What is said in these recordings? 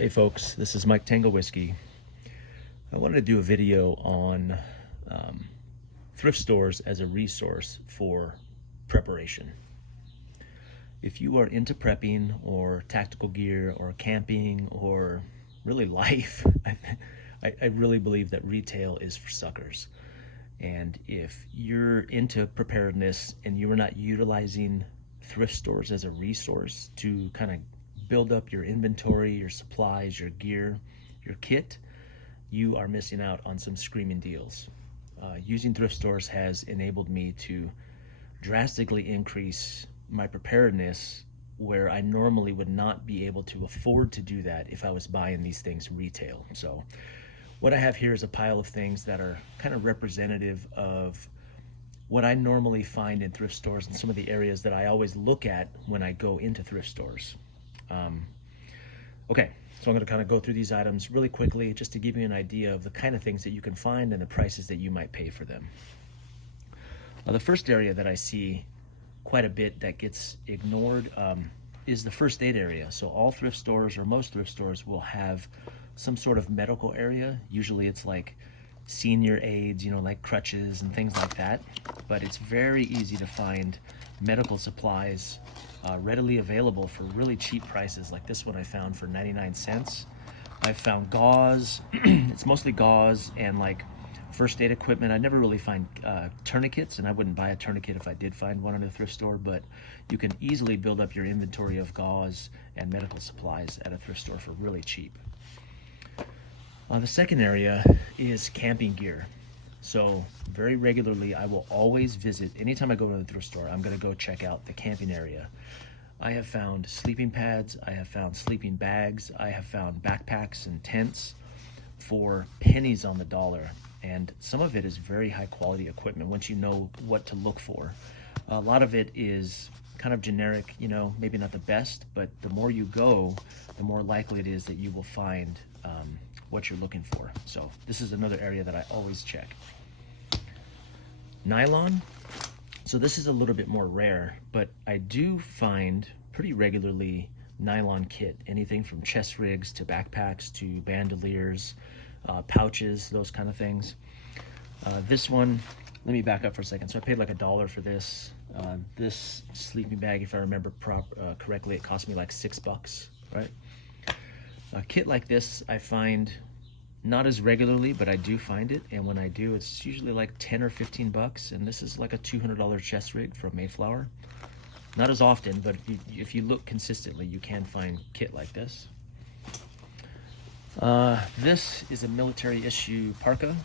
Hey folks, this is Mike Tango Whiskey. I wanted to do a video on thrift stores as a resource for preparation. If you are into prepping or tactical gear or camping or really life, I really believe that retail is for suckers. And if you're into preparedness and you are not utilizing thrift stores as a resource to kind of build up your inventory, your supplies, your gear, your kit, you are missing out on some screaming deals. Using thrift stores has enabled me to drastically increase my preparedness where I normally would not be able to afford to do that if I was buying these things retail. So what I have here is a pile of things that are kind of representative of what I normally find in thrift stores and some of the areas that I always look at when I go into thrift stores. Okay, so I'm going to kind of go through these items really quickly just to give you an idea of the kind of things that you can find and the prices that you might pay for them. The first area that I see quite a bit that gets ignored is the first aid area. So all thrift stores, or most thrift stores, will have some sort of medical area. Usually it's like senior aids, like crutches and things like that. But it's very easy to find medical supplies readily available for really cheap prices. Like this one I found for 99 cents. I found gauze. It's mostly gauze and like first aid equipment. I never really find tourniquets, and I wouldn't buy a tourniquet if I did find one in a thrift store, but you can easily build up your inventory of gauze and medical supplies at a thrift store for really cheap. The second area is camping gear. So very regularly, I will always visit, anytime I go to the thrift store, I'm going to go check out the camping area. I have found sleeping pads, I have found sleeping bags, I have found backpacks and tents for pennies on the dollar. And some of it is very high quality equipment once you know what to look for. A lot of it is kind of generic, maybe not the best, but the more you go, the more likely it is that you will find what you're looking for. So this is another area that I always check. Nylon. So this is a little bit more rare, but I do find pretty regularly nylon kit, anything from chest rigs to backpacks to bandoliers, pouches, those kind of things. This one, let me back up for a second. So I paid like $1 for this. This sleeping bag, if I remember correctly, it cost me like $6, right? A kit like this I find not as regularly, but I do find it, and when I do, it's usually like 10 or 15 bucks, and this is like a $200 chest rig from Mayflower. Not as often, but if you look consistently, you can find kit like this. This is a military issue parka,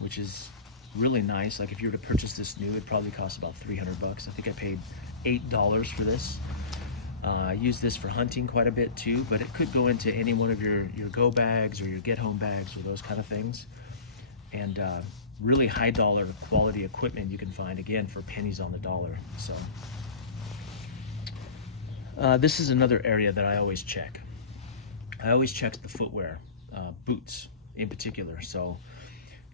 which is really nice. Like if you were to purchase this new, it'd probably cost about 300 bucks. I think I paid $8 for this. I use this for hunting quite a bit too, but it could go into any one of your go bags or your get home bags or those kind of things. And really high dollar quality equipment you can find, again, for pennies on the dollar. So this is another area that I always check. I always check the footwear, boots in particular. So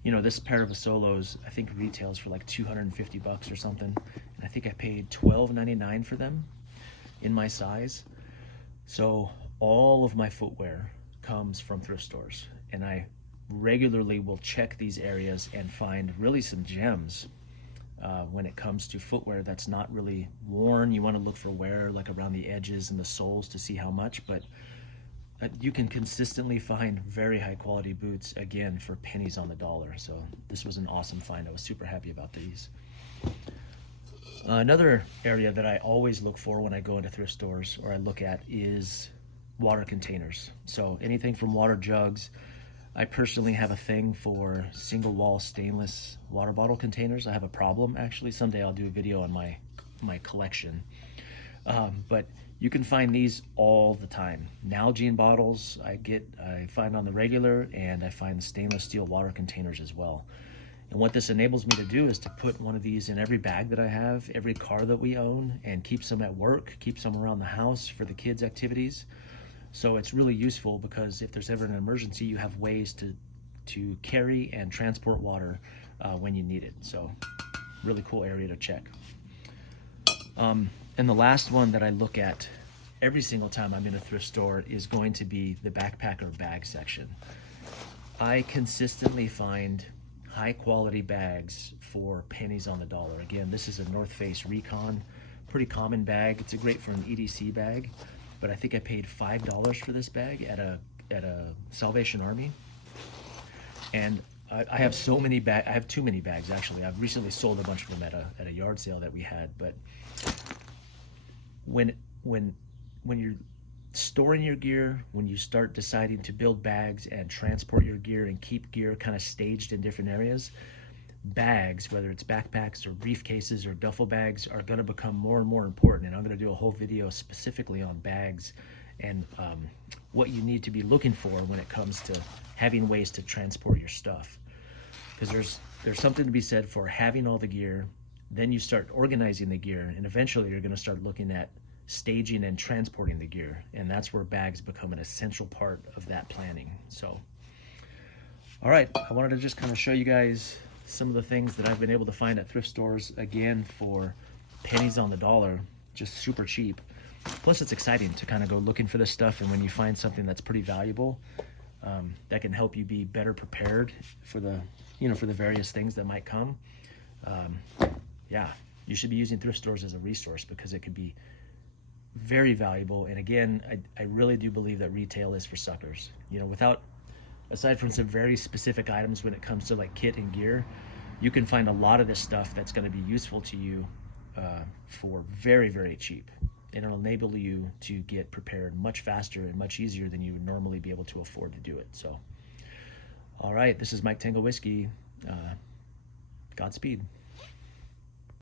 this pair of Solos I think retails for like 250 bucks or something, and I think I paid $12.99 for them in my size. So all of my footwear comes from thrift stores, and I regularly will check these areas and find really some gems when it comes to footwear that's not really worn. You want to look for wear like around the edges and the soles to see how much, but you can consistently find very high quality boots, again, for pennies on the dollar. So this was an awesome find. I was super happy about these. Another area that I always look for when I go into thrift stores, or I look at, is water containers. So anything from water jugs. I personally have a thing for single wall stainless water bottle containers. I have a problem, actually. Someday I'll do a video on my collection. But you can find these all the time. Nalgene bottles I find on the regular, and I find stainless steel water containers as well. And what this enables me to do is to put one of these in every bag that I have, every car that we own, and keep some at work, keep some around the house for the kids' activities. So it's really useful because if there's ever an emergency, you have ways to carry and transport water when you need it. So really cool area to check. And the last one that I look at every single time I'm in a thrift store is going to be the backpacker bag section. I consistently find high quality bags for pennies on the dollar. Again, this is a North Face Recon, pretty common bag. It's great for an EDC bag, but I think I paid $5 for this bag at a Salvation Army. And I have so many bags. I have too many bags, actually. I've recently sold a bunch of them at a yard sale that we had. But when you're storing your gear, when you start deciding to build bags and transport your gear and keep gear kind of staged in different areas, bags, whether it's backpacks or briefcases or duffel bags, are going to become more and more important. And I'm going to do a whole video specifically on bags and what you need to be looking for when it comes to having ways to transport your stuff. Because there's something to be said for having all the gear, then you start organizing the gear, and eventually you're going to start looking at staging and transporting the gear, and that's where bags become an essential part of that planning. So, all right, I wanted to just kind of show you guys some of the things that I've been able to find at thrift stores, again, for pennies on the dollar, just super cheap. Plus, it's exciting to kind of go looking for this stuff, and when you find something that's pretty valuable, that can help you be better prepared for the, for the various things that might come. Yeah, you should be using thrift stores as a resource because it could be very valuable. And again, I really do believe that retail is for suckers. Aside from some very specific items when it comes to like kit and gear, you can find a lot of this stuff that's going to be useful to you for very, very cheap. And it'll enable you to get prepared much faster and much easier than you would normally be able to afford to do it. So, all right, this is Mike Tango Whiskey. Godspeed.